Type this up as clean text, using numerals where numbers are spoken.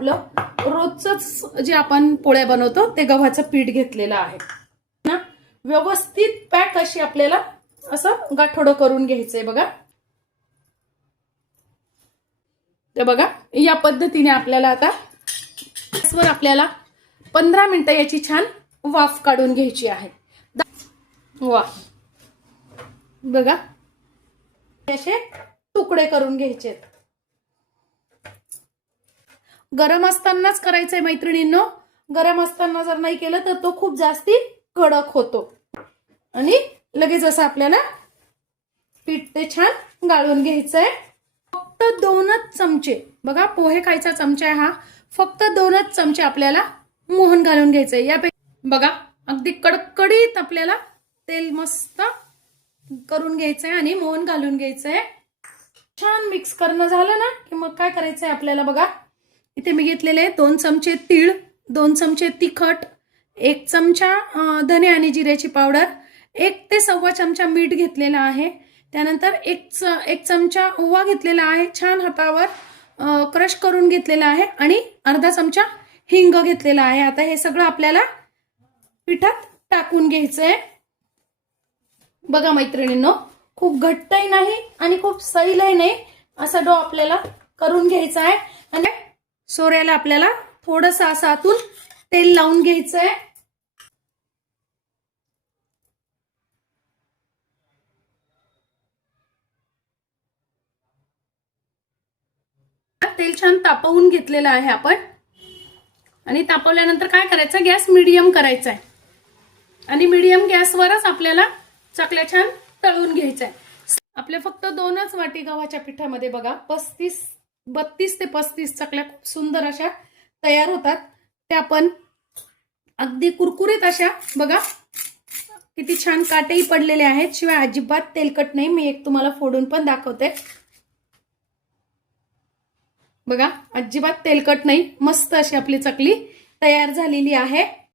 आपलं रोजच जे आपण पोळ्या बनवतो ते गव्हाचं पीठ घेतलेलं आहे ना. व्यवस्थित पॅक अशी आपल्याला असं गाठोडं करून घ्यायचंय बघा. ते बघा या पद्धतीने आपल्याला आता गॅसवर आपल्याला 15 मिनिटं याची छान वाफ काढून घ्यायची आहे. वा बघा असे तुकडे करून घ्यायचे. गरम असतानाच करायचंय मैत्रिणींनो. गरम असताना जर नाही केलं तर तो खूप जास्ती कडक होतो आणि लगेच असं आपल्याला पीठ ते छान गाळून घ्यायचंय. फक्त 2च चमचे बघा, पोहे खायचा चमचा आहे हा. फक्त 2च चमचे आपल्याला मोहन घालून घ्यायचंय. यापैकी बघा अगदी कडकडीत आपल्याला तेल मस्त करून घ्यायचंय आणि मोहन घालून घ्यायचंय. छान मिक्स करणं झालं ना की मग काय करायचंय आपल्याला बघा. इथे मी घेतलेले 2 चमचे तीळ, 2 चमचे तिखट, 1 चमचा धने आणि जिऱ्याची पावडर, 1 ते 1.25 चमचा मीठ घेतलेला आहे. त्यानंतर 1 चमचा ओवा घेतलेला आहे, छान हातावर क्रश करून घेतलेला आहे आणि अर्धा चमचा हिंग घेतलेला आहे. आता हे सगळं आपल्याला पिठात टाकून घ्यायचंय. बघा मैत्रिणींनो, खूप घट्टही नाही आणि खूप सैलही नाही, असा डो आपल्याला करून घ्यायचा आहे. आणि सोऱ्याला आपल्याला थोडंसं असं आतून तेल लावून घ्यायचंय. तेल छान तापवून घेतलेलं आहे आपण आणि तापवल्यानंतर काय करायचं, गॅस मीडियम करायचा आहे आणि मीडियम गॅसवरच आपल्याला चकल्या छान तळून घ्यायच्या आहे. आपल्या फक्त 2च वाटी गव्हाच्या पिठामध्ये बघा 32 ते 35 चकल्या खूप सुंदर अशा तयार होतात. त्या आपण अगदी कुरकुरीत अशा बघा किती छान काटेही पडलेले आहेत, शिवाय अजिबात तेलकट नाही. मी एक तुम्हाला फोडून पण दाखवते बघा, अजिबात तेलकट नाही. मस्त अशी आपली चकली तयार झालेली आहे.